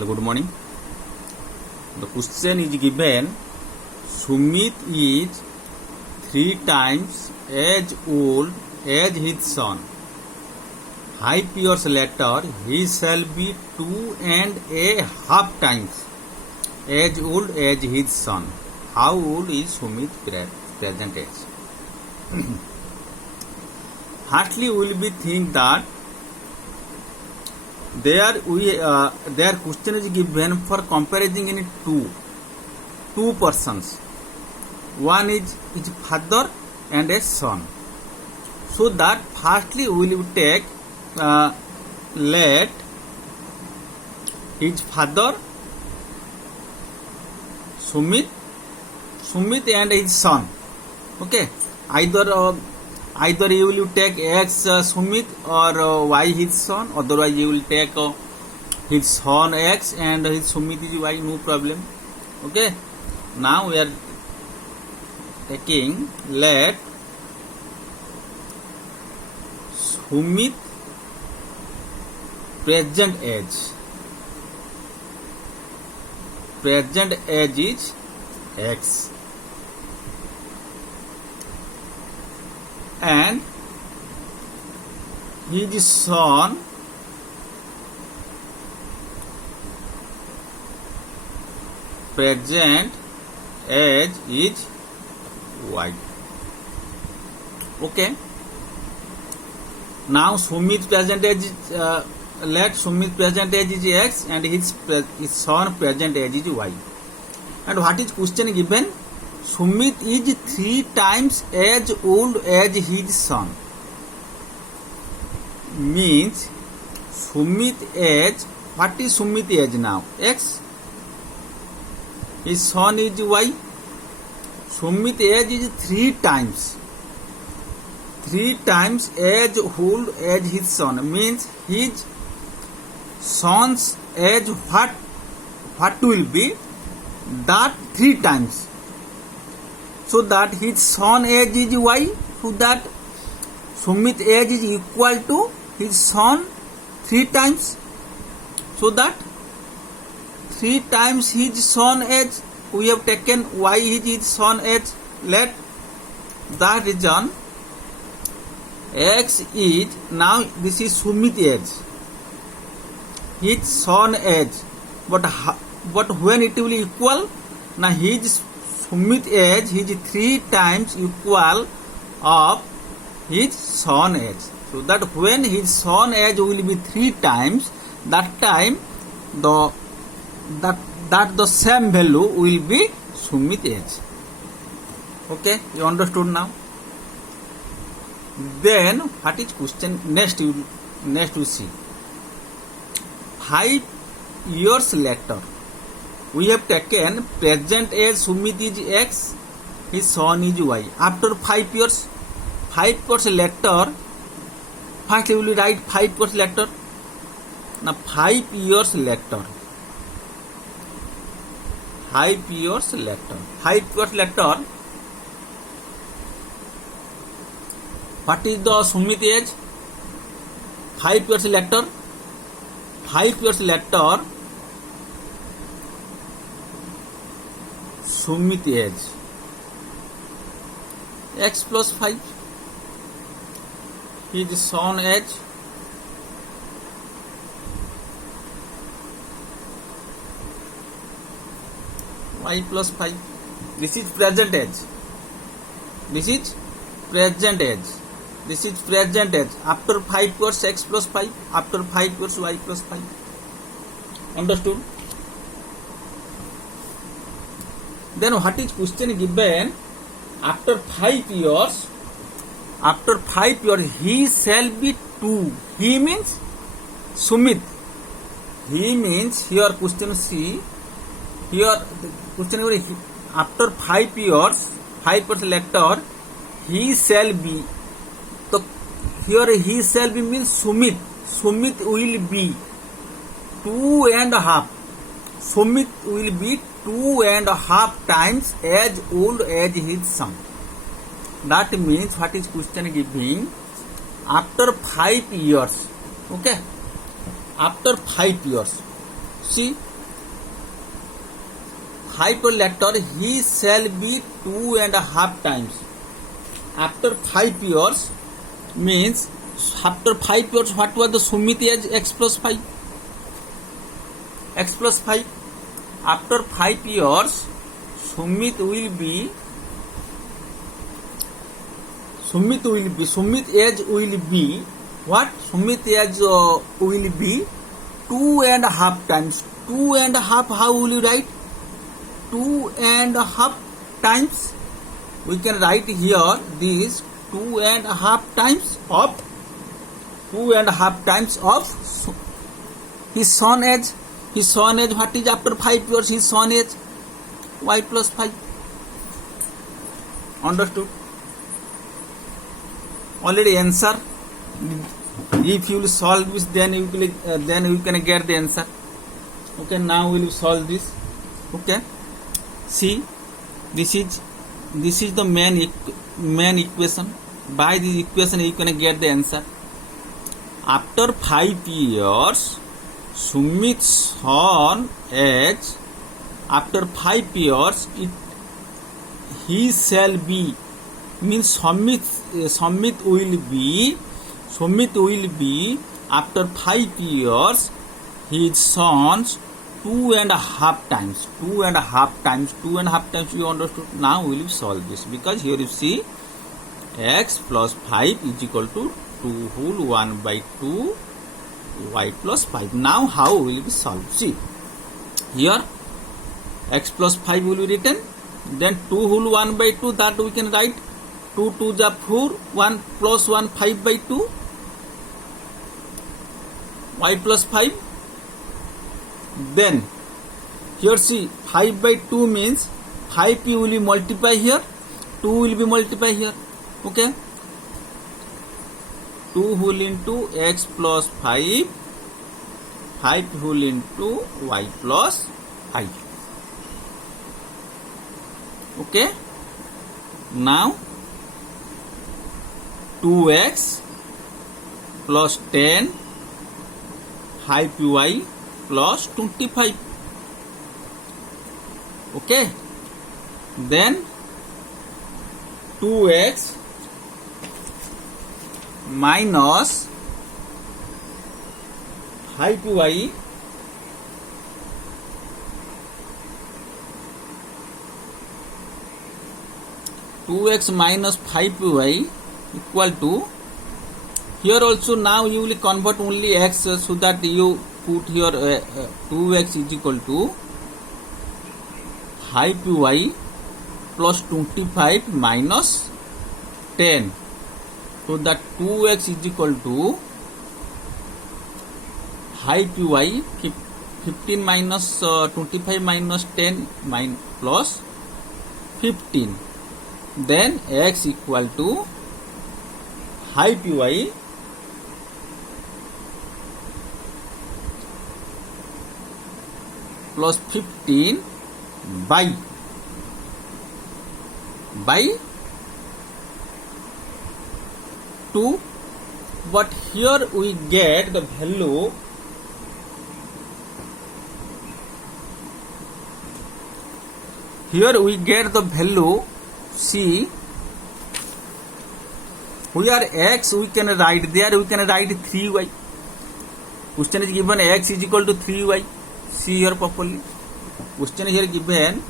Hello, good morning. The question is given: Sumit is 3 times as old as his son. 5 years later, he shall be 2.5 times as old as his son. How old is Sumit present age? Firstly, we will think that their question is given for comparing in two persons. One is his father and a son. So that firstly we will take let his father Sumit and his son. Okay, either you will take X Sumit or Y his son, otherwise you will take his son X and his Sumit is Y, no problem. Okay, now we are taking let Sumit present age is X and his son present age is Y. Okay, now Sumit present age let Sumit present age is X and his son present age is Y. And what is question given? Sumit is 3 times as old as his son. Means Sumit age, what is Sumit age now? X. His son is Y. Sumit age is 3 times as old as his son. Means his son's age what will be? That 3 times. So that his son age is Y, so that Sumit age is equal to his son 3 times. So that 3 times his son age, we have taken Y is his son age. Let that reason X is, now this is Sumit age, his son age, but when it will equal? Now his Sumit age is 3 times equal of his son age. So that when his son age will be 3 times, that time the same value will be Sumit age. Okay, you understood now? Then what is question next? You see 5 years later. We have taken present age Sumit is X, his son is Y. After 5 years later, first we will write 5 years later. Now 5 years later. What is the Sumit age? 5 years later. Sumit age X plus 5. His son age Y plus 5. This is present age. After 5 years X plus 5. After 5 years Y plus 5. Understood? Then what is question given? After 5 years, he shall be 2. He means Sumit. He means here question C. Here the question is after 5 years later, he shall be. So here he shall be means Sumit. Sumit will be 2.5. Sumit will be 2.5 times as old as his son. That means what is question giving? After 5 years. Okay. After 5 years. See, 5 later he shall be 2.5 times. After 5 years means after 5 years what was the Sumit age? X plus 5. X plus 5. After 5 years Sumit age will be what? Sumit age will be 2.5 times. 2.5, how will you write? 2.5 times. We can write here this 2.5 times of his son age. His son age, what is after 5 years? His son age y plus 5. Understood? Already answer. If you will solve this, then you can get the answer. Okay, now we will solve this. Okay, see, this is the main equation. By this equation you can get the answer. After 5 years Sumit's son age, after 5 years he shall be, means Sumit will be after 5 years his sons 2.5 times. 2.5 times, you understood? Now we will solve this, because here you see x plus 5 is equal to 2 whole 1 by 2 y plus 5. Now how will be solved? See, here x plus 5 will be written, then 2 whole 1 by 2, that we can write 2 to the 4, 1 plus 1, 5 by 2, y plus 5. Then here see 5 by 2 means 5 will be multiply here, 2 will be multiply here. Okay, 2 whole into x plus 5, 5 whole into y plus 5. Okay, now 2x plus 10 5y plus 25. Okay, then 2x minus 5y minus 5y equal to, here also now you will convert only x, so that you put here 2x is equal to 5y plus 25 minus 10. So that 2x is equal to 5y 15 minus 25 minus 10 plus 15. Then x equal to 5y plus 15 by 2, but here we get the value see, here x we can write, there we can write 3y. Question is given x is equal to 3y. See here properly. Question here given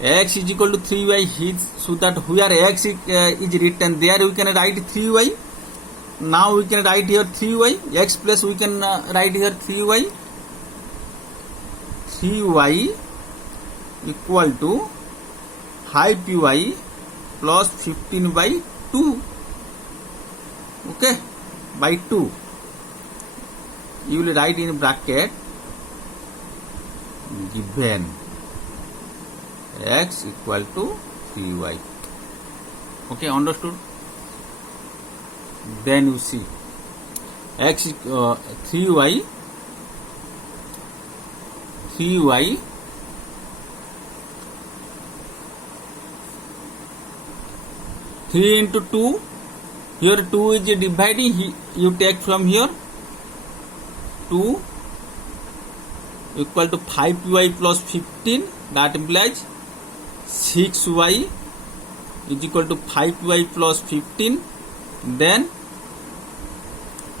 x is equal to 3y, so that where x is written, there we can write 3y. Now we can write here 3y, x plus we can write here 3y equal to 5y plus 15 by 2. Okay, by 2. You will write in bracket given x equal to 3y. Okay, understood? Then you see x 3y 3 into 2, here 2 is dividing, you take from here 2 equal to 5y plus 15 that implies 6y is equal to 5y plus 15, then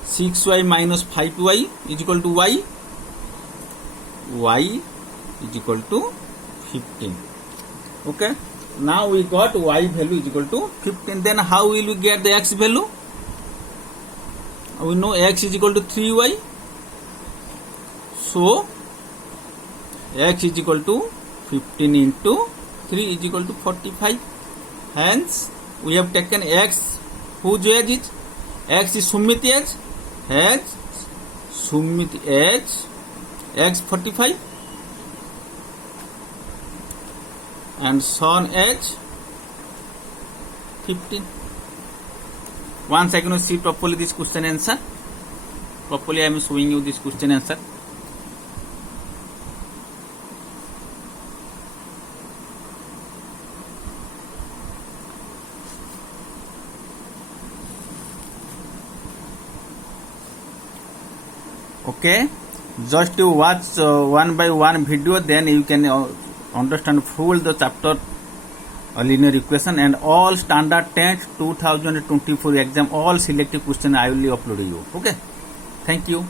6y minus 5y is equal to y is equal to 15. Okay, now we got y value is equal to 15. Then how will we get the x value? We know x is equal to 3y, so x is equal to 15 into 3 is equal to 45. Hence we have taken x whose age is x is Sumit age, has Sumit age x 45 and son age 15. Once I can see properly this question answer. Properly I am showing you this question answer. Okay, just you watch one by one video, then you can understand full the chapter linear equation and all standard 10th 2024 exam all selective question I will upload you. Okay, thank you.